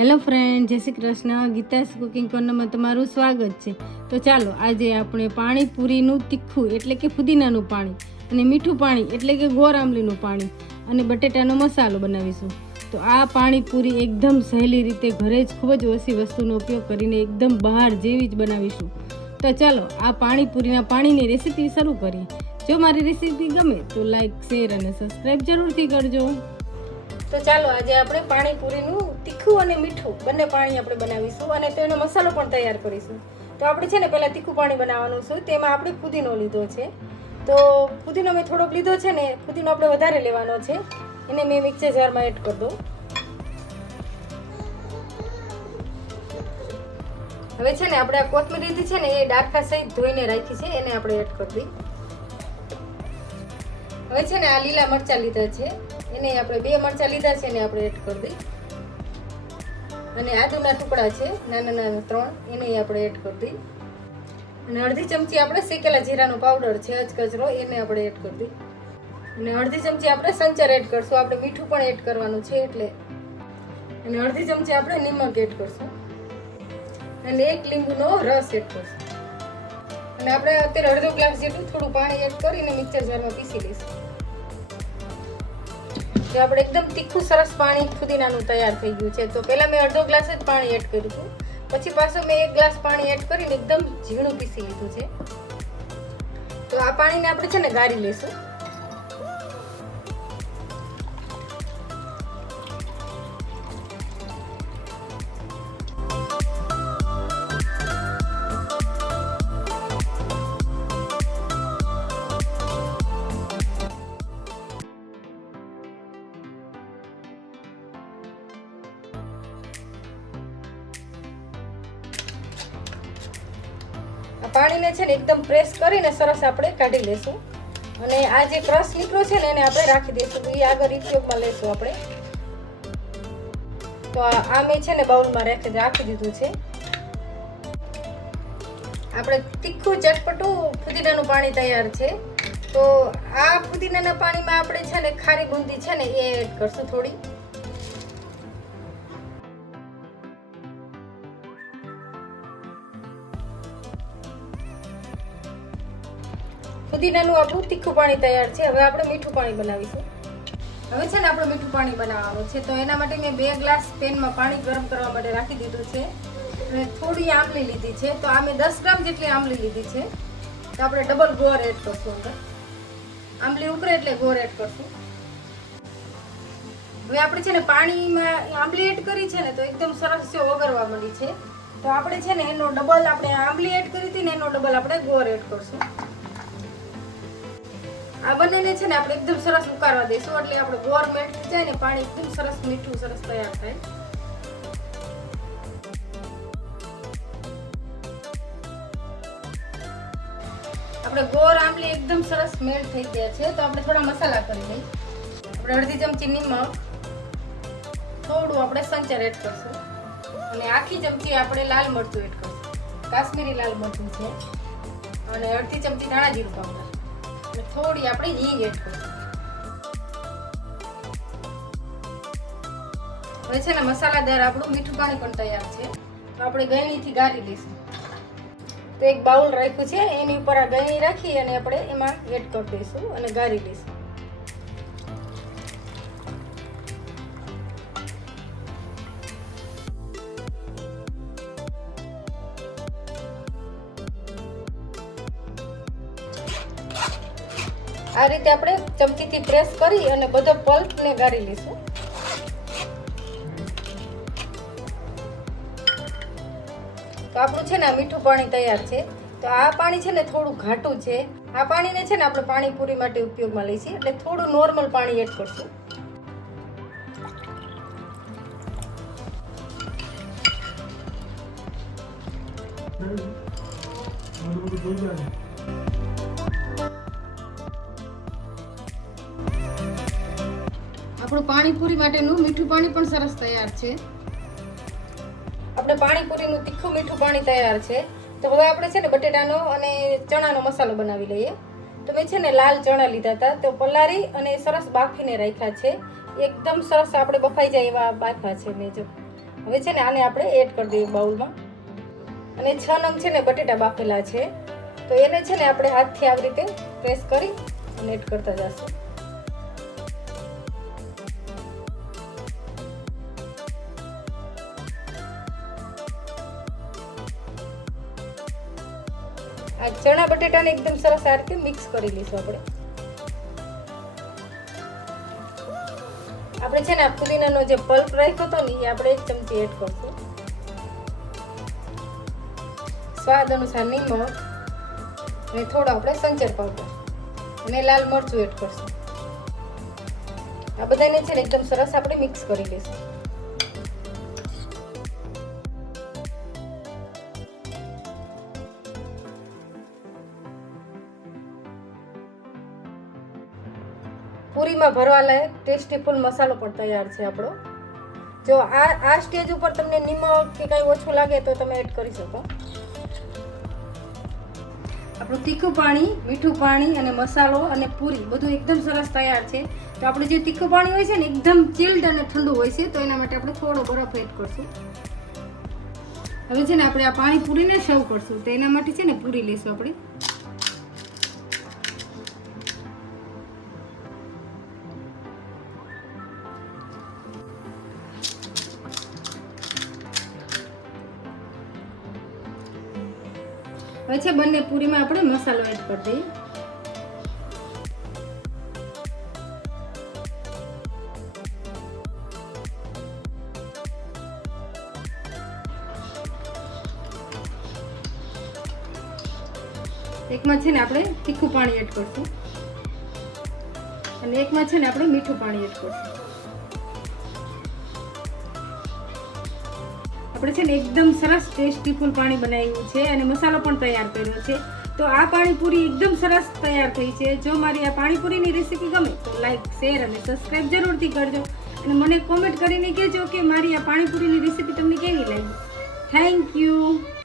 Hello friend, જય Shri Krishna. Geeta's cooking કોર્નરમાં તમારું સ્વાગત છે. તો ચાલો આજે આપણે પાણીપુરીનું તીખું એટલે કે ફુદીનાનું પાણી અને મીઠું પાણી એટલે કે ગોળ આંબલીનું પાણી અને બટેટાનો મસાલો બનાવીશું. તો આ પાણીપુરી એકદમ સહેલી રીતે ઘરે જ ખૂબ જ ઓછી વસ્તુનો ઉપયોગ કરીને એકદમ બહાર જેવી જ બનાવીશું. તો ચાલો આ પાણીપુરીના પાણીની રેસીપી શરૂ કરીએ. જો મારી રેસીપી ગમે તો લાઈક, શેર અને સબસ્ક્રાઈબ જરૂરથી કરજો. તો ચાલો આજે આપણે પાણીપુરીનું તીખું અને મીઠું બંને પાણી આપણે બનાવીશું અને તો એનો મસાલો પણ તૈયાર કરીશું. તો આપણે છે ને પહેલાં તીખું પાણી બનાવવાનું છે. તેમાં આપણે ફુદીનો લીધો છે. તો ફુદીનો મેં થોડોક લીધો છે ને, ફુદીનો આપણે વધારે લેવાનો છે. એને મેં મિક્સર જારમાં એડ કરી દઉં. હવે છે ને આપણે આ કોથમીર લીધી છે ને એ ડાળખા સહિત ધોઈને રાખી છે, એને આપણે એડ કરી દઈએ. હવે છે ને આ લીલા મરચાં લીધા છે, એને આપણે 2 મરચાં લીધા છે એને આપણે એડ કરી દઈએ. અને આદુના ટુકડા છે નાના નાના 3, એને આપણે એડ કરી દઈએ. અને અડધી ચમચી આપણે શેકેલા જીરાનો પાવડર છે અચકચરો, એને આપણે એડ કરી દઈએ. અને અડધી ચમચી આપણે સંચર એડ કરશું, આપણે મીઠું પણ એડ કરવાનું છે એટલે. અને અડધી ચમચી આપણે નિમક એડ કરશું અને 1 લીંબુનો રસ એડ કરશું. અને આપણે અત્યારે અડધો ગ્લાસ જેટલું થોડું પાણી એડ કરીને મિક્સર જારમાં પીસી લઈશું. તો આપણે એકદમ તીખું સરસ પાણી ફુદીનાનું તૈયાર થઈ ગયું છે. તો પહેલાં મેં અડધો ગ્લાસ જ પાણી એડ કર્યું હતું, પછી પાછું મેં 1 ગ્લાસ પાણી એડ કરીને એકદમ ઝીણું પીસી લીધું છે. તો આ પાણીને આપણે છે ને ગાળી લઈશું. પાણીને છે ને એકદમ પ્રેસ કરીને સરસ આપણે કાઢી લઈશું. અને આ જે ક્રશ નીકળ્યો છે ને એને આપણે રાખી દઈશું. તો એ આગળ ઉપયોગમાં લઈશું આપણે. તો આ મેં છે ને બાઉલમાં રાખી દીધું છે. આપણે તીખું ચટપટું ફુદીનાનું પાણી તૈયાર છે. તો આ ફુદીનાના પાણીમાં આપણે છે ને ખારી બુંદી છે ને એ એડ કરશું થોડી. ફુદીનાનું આપણું તીખું પાણી તૈયાર છે. હવે આપણે મીઠું પાણી બનાવીશું. હવે છે ને આપણે મીઠું પાણી બનાવવાનું છે. તો એના માટે મેં 2 ગ્લાસ પેનમાં પાણી ગરમ કરવા માટે રાખી દીધું છે. અને થોડી આંબલી લીધી છે. તો આ મેં 10 ગ્રામ જેટલી આંબલી લીધી છે. તો આપણે ડબલ ગોળ એડ કરશું અંદર. આંબલી ઉકળે એટલે ગોળ એડ કરશું. હવે આપણે છે ને પાણીમાં આંબલી એડ કરી છે ને તો એકદમ સરસ છે ઓગળવા માંડી છે. તો આપણે છે ને એનો ડબલ આપણે આંબલી એડ કરી હતી ને એનો ડબલ આપણે ગોળ એડ કરશું. આ બંનેને છે ને આપણે એકદમ સરસ ઉકાળવા દઈશું એટલે આપણે ગોળ મેલ્ટ થઈ જાય ને પાણી એકદમ સરસ મીઠું સરસ તૈયાર થાય. આપણે ગોળ આંબલી એકદમ સરસ મેલ્ટ થઈ ગયા છે. તો આપણે થોડા મસાલા કરી દઈએ. આપણે અડધી ચમચી નિમક, થોડું આપણે સંચર એડ કરશું અને આખી ચમચી આપણે લાલ મરચું એડ કરશું. કાશ્મીરી લાલ મરચું છે. અને અડધી ચમચી ધાણા જીરું પાવડર અને થોડી આપણે હિંગ એડ કરીશું. હવે છે ને મસાલાદાર આપણું મીઠું પાણી પણ તૈયાર છે. તો આપણે ગળણીથી ગાળી લઈશું. તો એક બાઉલ રાખ્યું છે, એની ઉપર આ ગળણી રાખી અને આપણે એમાં એડ કરી દઈશું અને ગાળી લઈશું. આ રીતે આપણે ચમચીથી પ્રેસ કરી અને બધો પલ્પને ગાળી લઈશું. તો આપણું છે ને આ મીઠું પાણી તૈયાર છે. તો આ પાણી છે ને થોડું ઘાટું છે. આ પાણીને છે ને આપણે પાણીપુરી માટે ઉપયોગમાં લઈશું એટલે થોડું નોર્મલ પાણી એડ કરશું. આપણું પાણીપુરી માટેનું મીઠું પાણી પણ સરસ તૈયાર છે. આપણે પાણીપુરીનું તીખું મીઠું પાણી તૈયાર છે. તો હવે આપણે છે ને બટેટાનો અને ચણાનો મસાલો બનાવી લઈએ. તો મેં છે ને લાલ ચણા લીધા હતા, તો પલાળી અને સરસ બાફીને રાખ્યા છે. એકદમ સરસ આપણે બફાઈ જાય એવા બાફા છે મેં. જો હવે છે ને આને આપણે એડ કરી દઈએ બાઉલમાં. અને 6 નંગ છે ને બટેટા બાફેલા છે, તો એને છે ને આપણે હાથથી આવી રીતે પ્રેસ કરી અને એડ કરતા જશું. આ ચણા બટેટાને એકદમ સરસ આ રીતે મિક્સ કરી લઈશું આપણે. આપણે છે ને આ પુદીનાનો જે પલ્પ રાખ્યો હતો ને એ આપણે 1 ચમચી એડ કરશું. સ્વાદ અનુસાર નિમક અને થોડો આપણે સંચર પાવડર અને લાલ મરચું એડ કરશું. આ બધાને છે ને એકદમ સરસ આપણે મિક્સ કરી લઈશું. પૂરીમાં ભરવા લાયક ટેસ્ટીફુલ મસાલો પણ તૈયાર છે આપણો. જો આ સ્ટેજ ઉપર તમને નિમક કે કંઈ ઓછું લાગે તો તમે એડ કરી શકો. આપણું તીખું પાણી, મીઠું પાણી અને મસાલો અને પૂરી બધું એકદમ સરસ તૈયાર છે. તો આપણે જે તીખું પાણી હોય છે ને એકદમ ચિલ્ડ અને ઠંડુ હોય છે, તો એના માટે આપણે થોડો બરફ એડ કરશું. હવે છે ને આપણે આ પાણી પૂરીને સર્વ કરશું, તો એના માટે છે ને પૂરી લઈશું આપણે. હવે છે બંને પૂરીમાં આપણે મસાલો એડ કરી દઈએ. એકમાં છે ને આપણે તીખું પાણી એડ કરશું અને એકમાં છે ને આપણે મીઠું પાણી એડ કરશું. આપણે છે ને એકદમ સરસ ટેસ્ટીફુલ પાણી બનાવ્યું છે અને મસાલો પણ તૈયાર કર્યો છે. તો આ પાણીપુરી એકદમ સરસ તૈયાર થઈ છે. જો મારી આ પાણીપુરીની રેસીપી ગમે તો લાઈક, શેર અને સબસ્ક્રાઈબ જરૂરથી કરજો અને મને કોમેન્ટ કરીને કહેજો કે મારી આ પાણીપુરીની રેસીપી તમને કેવી લાગી. Thank you.